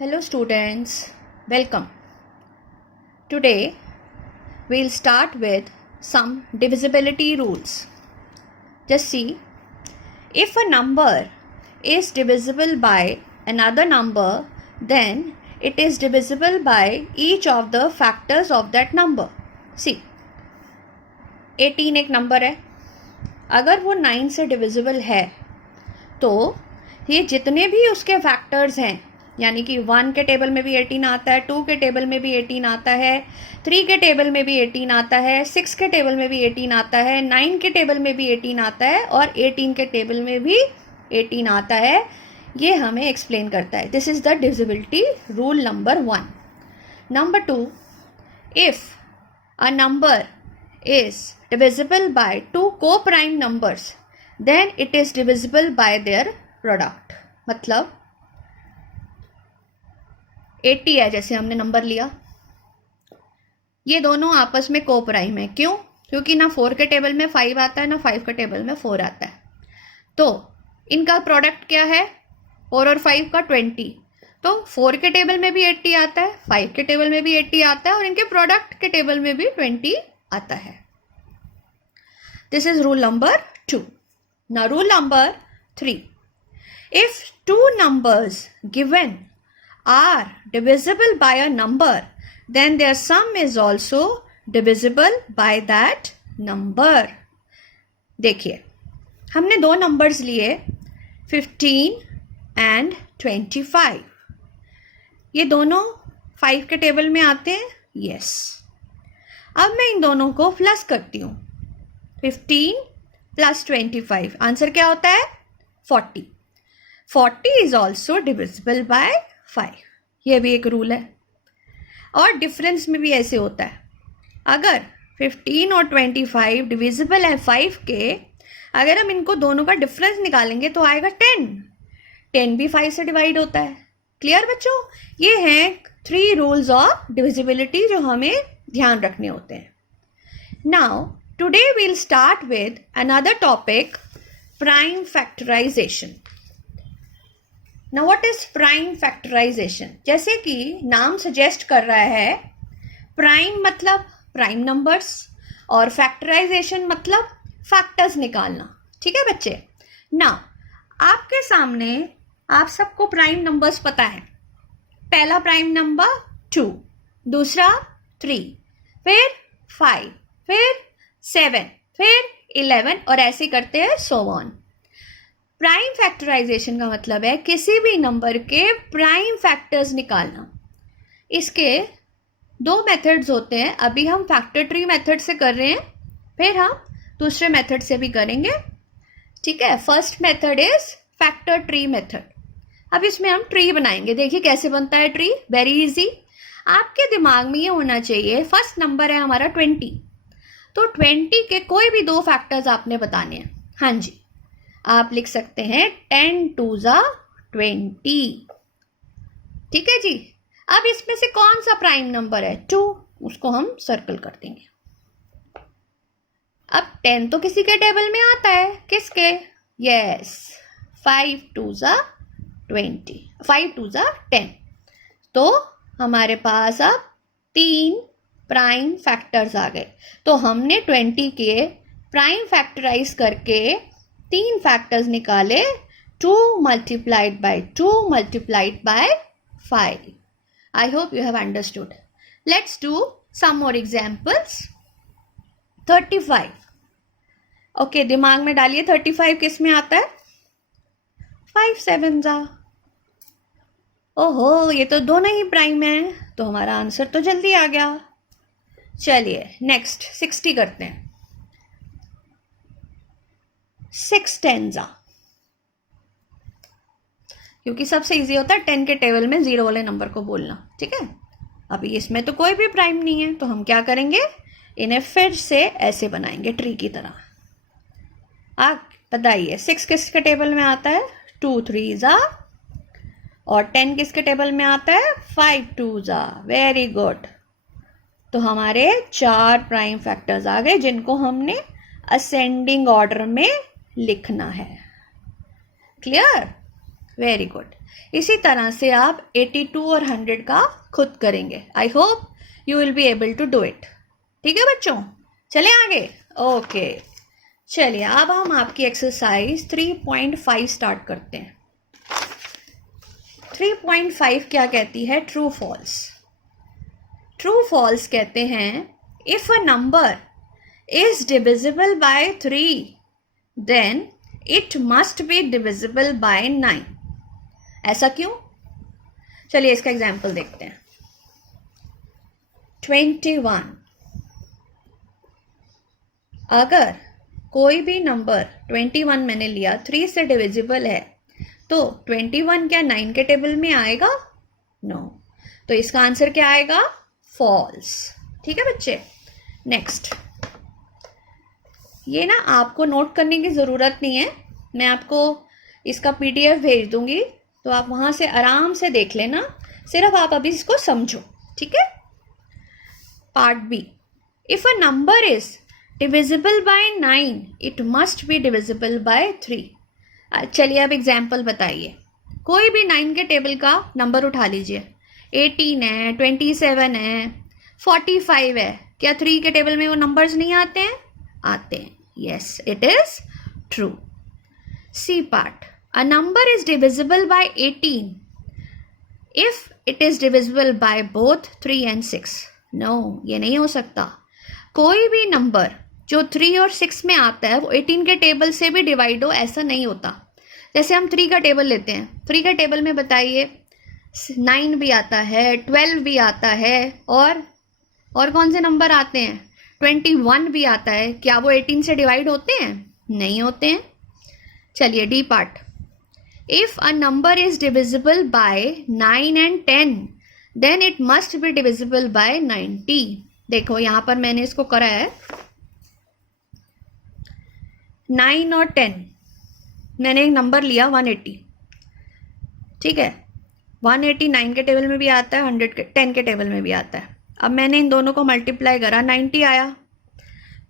Hello students, welcome. Today we'll start with some divisibility rules. Just see, if a number is divisible by another number, then it is divisible by each of the factors of that number. See, 18 एक number है, अगर वो 9 से divisible है तो ये जितने भी उसके फैक्टर्स हैं, यानी कि 1 के टेबल में भी 18 आता है, 2 के टेबल में भी 18 आता है, 3 के टेबल में भी 18 आता है, 6 के टेबल में भी 18 आता है, 9 के टेबल में भी 18 आता है और 18 के टेबल में भी 18 आता है. ये हमें एक्सप्लेन करता है. This is the divisibility rule number 1. Number 2, if a number is divisible by two co-prime numbers, then it is divisible by their product. मतलब 80 है, जैसे हमने नंबर लिया, ये दोनों आपस में को प्राइम है. क्यों? क्योंकि ना 4 के टेबल में 5 आता है, ना 5 के टेबल में 4 आता है. तो इनका प्रोडक्ट क्या है? 4 और 5 का 20. तो 4 के टेबल में भी 80 आता है, 5 के टेबल में भी 80 आता है और इनके प्रोडक्ट के टेबल में भी 20 आता है. This is rule number 2. Now rule number 3. If two numbers given are divisible by a number, then their sum is also divisible by that number. देखिए, हमने दो नंबर्स लिए 15 एंड 25. ये दोनों 5 के टेबल में आते हैं. यस. अब मैं इन दोनों को प्लस करती हूँ. 15 प्लस 25, आंसर क्या होता है? 40. 40 इज ऑल्सो डिविजिबल बाय 5. ये भी एक रूल है. और डिफरेंस में भी ऐसे होता है. अगर 15 और 25 डिविजिबल है 5 के, अगर हम इनको दोनों का डिफरेंस निकालेंगे तो आएगा 10. 10 भी 5 से डिवाइड होता है. क्लियर बच्चों? ये हैं 3 रूल्स ऑफ डिविजिबिलिटी जो हमें ध्यान रखने होते हैं. Now today we'll start with another topic, prime factorization. Now what is prime factorization? जैसे कि नाम सजेस्ट कर रहा है, प्राइम मतलब प्राइम नंबर्स और फैक्टराइजेशन मतलब फैक्टर्स निकालना. ठीक है बच्चे? ना, आपके सामने आप सबको प्राइम नंबर्स पता है. पहला प्राइम नंबर 2, दूसरा 3, फिर 5, फिर 7, फिर 11 और ऐसे करते हैं सो ऑन. प्राइम फैक्टराइजेशन का मतलब है किसी भी नंबर के प्राइम फैक्टर्स निकालना. इसके 2 मेथड्स होते हैं. अभी हम फैक्टर ट्री मेथड से कर रहे हैं, फिर हम दूसरे मेथड से भी करेंगे. ठीक है? First method is factor tree method. अब इसमें हम ट्री बनाएंगे. देखिए कैसे बनता है ट्री. Very easy. आपके दिमाग में ये होना चाहिए, फर्स्ट नंबर है हमारा 20, तो 20 के कोई भी 2 फैक्टर्स आपने बताने हैं. हाँ जी, आप लिख सकते हैं 10 2 जा 20. ठीक है जी. अब इसमें से कौन सा प्राइम नंबर है? 2. उसको हम सर्कल कर देंगे. अब 10 तो किसी के टेबल में आता है. किसके? यस, 5 2 जा 20, 5 2 जा 10. तो हमारे पास अब 3 प्राइम फैक्टर्स आ गए. तो हमने 20 के प्राइम फैक्टराइज करके 3 फैक्टर्स निकाले. 2 multiplied by 2 multiplied by 5. I hope you have understood. Let's do some more examples. 35. Okay, दिमाग में डालिए 35 किस में आता है? 5 7 जा. ओहो, ये तो दोनों ही प्राइम है, तो हमारा आंसर तो जल्दी आ गया. चलिए नेक्स्ट 60 करते हैं. 6 10 जा, क्योंकि सबसे इजी होता है 10 के टेबल में 0 वाले नंबर को बोलना. ठीक है? अभी इसमें तो कोई भी प्राइम नहीं है, तो हम क्या करेंगे, इन्हें फिर से ऐसे बनाएंगे ट्री की तरह. आप बताइए 6 किसके टेबल में आता है? 2 3 जा. और 10 किसके टेबल में आता है? 5 2 जा. Very good. तो हमारे 4 प्राइम फैक्टर्स आ गए, जिनको हमने असेंडिंग ऑर्डर में लिखना है. क्लियर? Very good. इसी तरह से आप 82 और 100 का खुद करेंगे। I hope you will be able to do it. ठीक है बच्चों, चले आगे। ओके चलिए, अब हम आपकी एक्सरसाइज 3.5 स्टार्ट करते हैं। 3.5 क्या कहती है? True false. ट्रू फॉल्स कहते हैं if a number is divisible by 3 then it must be divisible by 9। ऐसा क्यों? चलिए इसका एग्जाम्पल देखते हैं। 21, अगर कोई भी नंबर 21 मैंने लिया 3 से डिविजिबल है तो 21 क्या 9 के टेबल में आएगा? नो। तो इसका आंसर क्या आएगा? फॉल्स। ठीक है बच्चे। नेक्स्ट, ये ना आपको नोट करने की ज़रूरत नहीं है, मैं आपको इसका PDF भेज दूंगी तो आप वहाँ से आराम से देख लेना, सिर्फ आप अभी इसको समझो। ठीक है। Part B, if a number is divisible by 9 it must be divisible by 3। चलिए अब एग्जाम्पल बताइए। कोई भी 9 के टेबल का नंबर उठा लीजिए। 18 है, 27 है, 45 है। क्या 3 के टेबल में वो नंबर्स नहीं आते हैं? आते हैं। Yes, it is true. C part, a number is divisible by 18 if it is divisible by both 3 and 6। No, ये नहीं हो सकता। कोई भी नंबर जो 3 और 6 में आता है वो 18 के टेबल से भी डिवाइड हो, ऐसा नहीं होता। जैसे हम 3 का टेबल लेते हैं, 3 का टेबल में बताइए 9 भी आता है, 12 भी आता है, और कौन से नंबर आते हैं? 21 भी आता है। क्या वो 18 से डिवाइड होते हैं? नहीं होते हैं। चलिए D part, if a number is divisible by 9 and 10 then it must be divisible by 90। देखो यहां पर मैंने इसको करा है 9 और 10, मैंने एक नंबर लिया 180। ठीक है, 180 9 के टेबल में भी आता है, 100 के 10 के टेबल में भी आता है। अब मैंने इन दोनों को मल्टीप्लाई करा, 90 आया।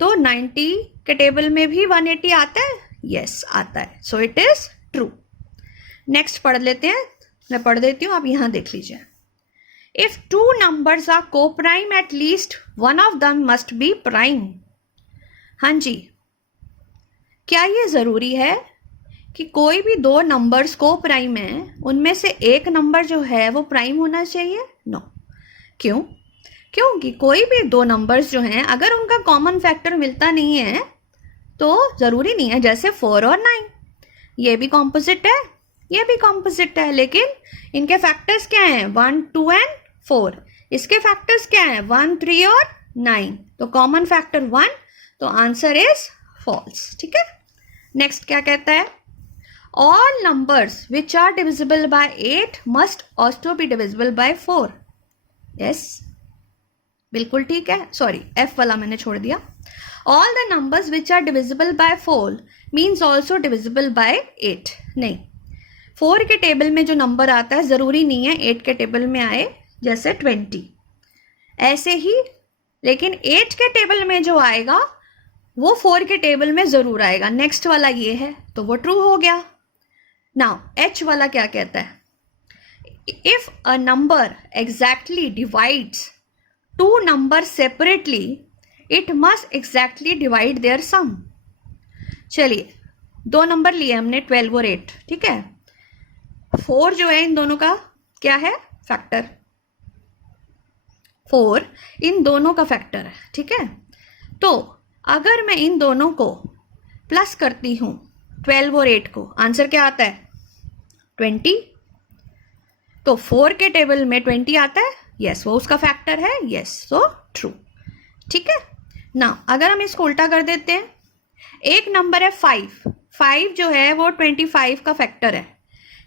तो 90 के टेबल में भी 180 आता है? यस, आता है। So it is true. Next पढ़ लेते हैं, मैं पढ़ देती हूँ, आप यहाँ देख लीजिए। इफ 2 numbers आर को prime at least one of them must be prime. हाँ जी, क्या ये ज़रूरी है कि कोई भी 2 नंबर्स को प्राइम है उनमें से एक नंबर जो है वो प्राइम होना चाहिए? नो। क्यों? क्योंकि कोई भी 2 नंबर्स जो हैं अगर उनका कॉमन फैक्टर मिलता नहीं है तो ज़रूरी नहीं है। जैसे 4 और 9, ये भी कॉम्पोजिट है, ये भी कॉम्पोजिट है, लेकिन इनके फैक्टर्स क्या हैं? 1, 2 and 4। इसके फैक्टर्स क्या हैं? 1, 3 और 9। तो कॉमन फैक्टर 1, तो आंसर इज फॉल्स। ठीक है। नेक्स्ट क्या कहता है? All numbers which are divisible by 8 must also be divisible by 4। Yes, बिल्कुल ठीक है। सॉरी, F वाला मैंने छोड़ दिया। All the numbers which are divisible by 4 means also divisible by 8। नहीं, 4 के टेबल में जो नंबर आता है ज़रूरी नहीं है 8 के टेबल में आए, जैसे 20 ऐसे ही, लेकिन 8 के टेबल में जो आएगा वो 4 के टेबल में ज़रूर आएगा। नेक्स्ट वाला ये है, तो वो ट्रू हो गया। नाउ H वाला क्या कहता है? If a number exactly divides 2 numbers separately it must exactly divide their sum. चलिए 2 नंबर लिए हमने 12 और 8। ठीक है, 4 जो है इन दोनों का क्या है? फैक्टर। 4 इन दोनों का फैक्टर है। ठीक है, तो अगर मैं इन दोनों को प्लस करती हूँ 12 और 8 को, आंसर क्या आता है? 20। तो 4 के टेबल में 20 आता है। यस, वो उसका फैक्टर है। Yes, so true. ठीक है ना। अगर हम इसको उल्टा कर देते हैं, एक नंबर है 5 जो है वो 25 का फैक्टर है,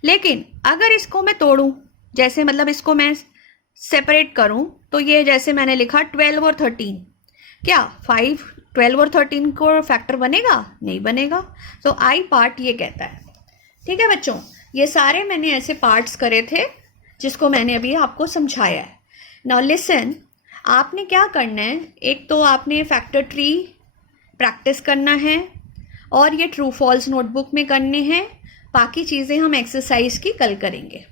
लेकिन अगर इसको मैं तोड़ूं, जैसे मतलब इसको मैं सेपरेट करूं, तो ये जैसे मैंने लिखा 12 और 13, क्या 5 12 और 13 को फैक्टर बनेगा? नहीं बनेगा। तो आई पार्ट ये कहता है। ठीक है बच्चों, ये सारे मैंने ऐसे पार्ट्स करे थे जिसको मैंने अभी आपको समझाया है। नाउ लिसन, आपने क्या करना है, एक तो आपने फैक्टर ट्री प्रैक्टिस करना है और ये ट्रू फॉल्स नोटबुक में करने हैं। बाकी चीज़ें हम एक्सरसाइज की कल करेंगे.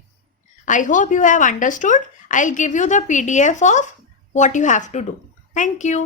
I hope you have understood. I'll give you the PDF of what you have to do. Thank you.